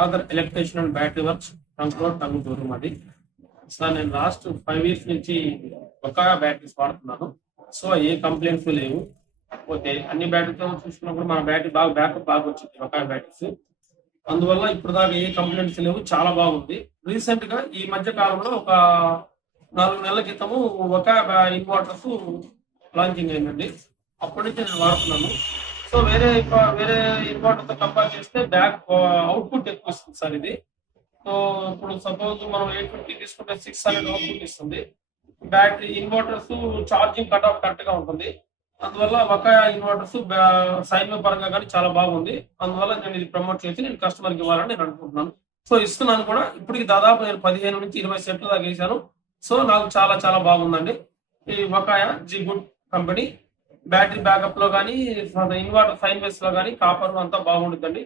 Father electrician and battery works Tanguturu మాది. Sir నేను last 5 years నుంచి బకాయా బ్యాటరీస్ వాడుతున్నాను. సో ఏ కంప్లైంట్స్ లేవు. కాకపోతే అన్ని బ్యాటరీతో చూసుకున్నప్పుడు మన బ్యాటరీ బ్యాకప్ బాగా వచ్చింది బకాయా బ్యాటరీస్. అందువల్ల ఇప్పుడు దాకా ఏ కంప్లైంట్స్ లేవు, చాలా బాగుంది. రీసెంట్ గా ఈ మధ్య కాలంలో ఒక 4 నెలల క్రితము బకాయా ఇన్వర్టర్స్ లాంచింగ్ అయిందండి. అప్పటి నుంచి నేను వాడుతున్నాను. సో వేరే ఇన్వర్టర్ తో కంపేర్ చేస్తే అవుట్పుట్ ఎక్కువ ఇస్తుంది సార్ ఇది. సో ఇప్పుడు సపోజ్ మనం 850 తీసుకుంటే 600 అవుట్పుట్ ఇస్తుంది. Battery inverters charging cut off correct గా ఉంటుంది. అందువల్ల బకాయా ఇన్వర్టర్స్ సైన్ పరంగా కానీ చాలా బాగుంది. అందువల్ల నేను ఇది ప్రమోట్ చేసి నేను కస్టమర్కి ఇవ్వాలని నేను అనుకుంటున్నాను. సో ఇస్తున్నాను కూడా. ఇప్పటికి దాదాపు నేను 15 నుంచి 20 సెట్లు దాకా వేసాను. సో నాకు చాలా చాలా బాగుందండి ఈ బకాయా జీ గుడ్ కంపెనీ. బ్యాటరీ బ్యాకప్ లో కానీ ఇన్వర్టర్ సైన్ వేస్ లో కానీ కాపర్ అంతా బాగుంటుందండి.